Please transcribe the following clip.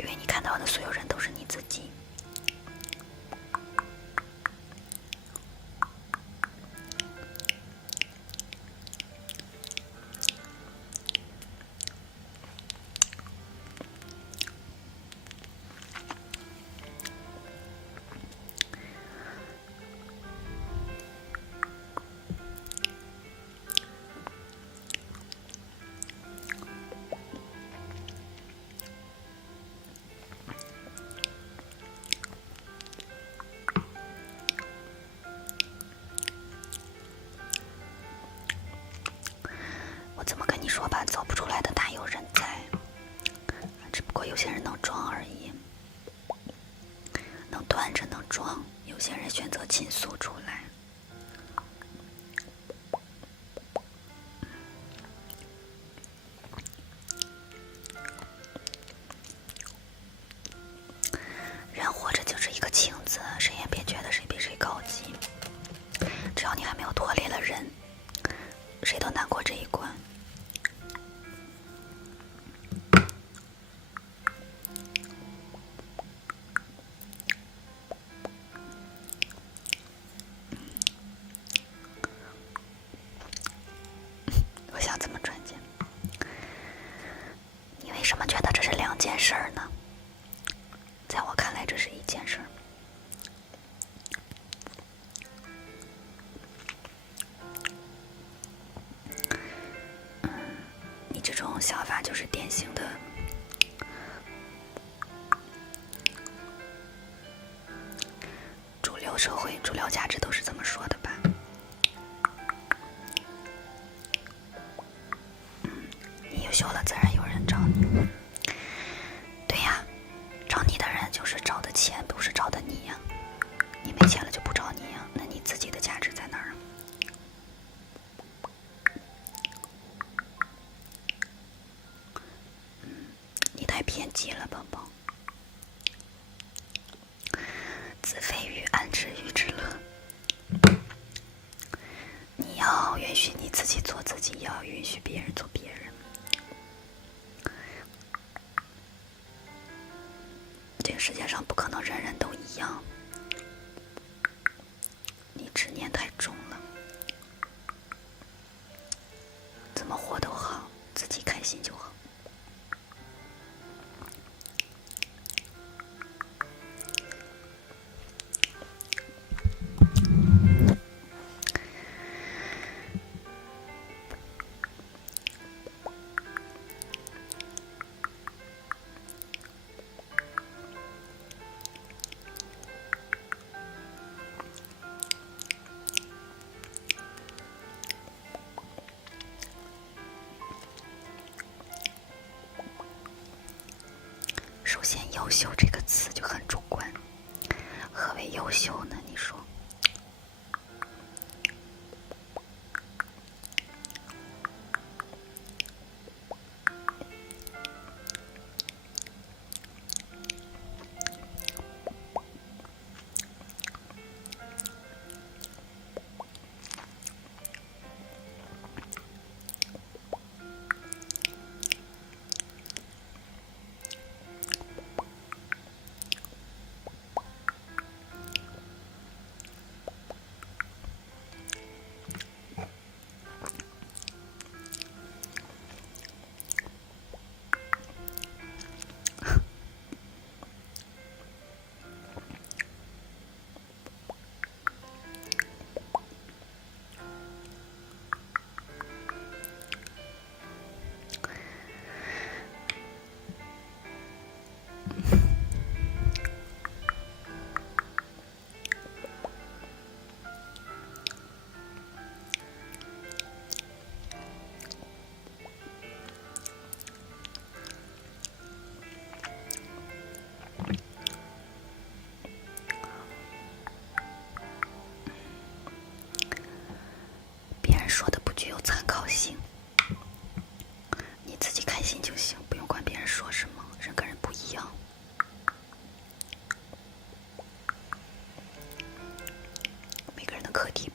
因为你看到的所有人都是你自己。我怎么跟你说吧，走不出来的大有人在，只不过有些人能装而已，能端着能装，有些人选择倾诉出来。人活着就是一个镜子，谁也别觉得谁比谁高级，只要你还没有脱离了人，谁都难过这一关。我想怎么转接？你为什么觉得这是两件事儿呢？在我看来，这是一件事儿。你这种想法就是典型的主流社会、主流价值都是这么说的吧？你优秀了，自然有人找你。对呀，找你的人就是找的钱，不是找的你呀。你没钱了就不找你呀，那你自己的价值在哪儿？你太偏激了，宝宝。子非鱼，安知鱼之乐？你要允许你自己做自己，也要允许别人做别人。这个世界上不可能人人都一样，你执念太重了。怎么活都好，自己开心就好。首先，优秀这个词就很主观。何为优秀呢？你说？别人说的不具有参考性，你自己开心就行，不用管别人说什么，人跟人不一样。每个人的课题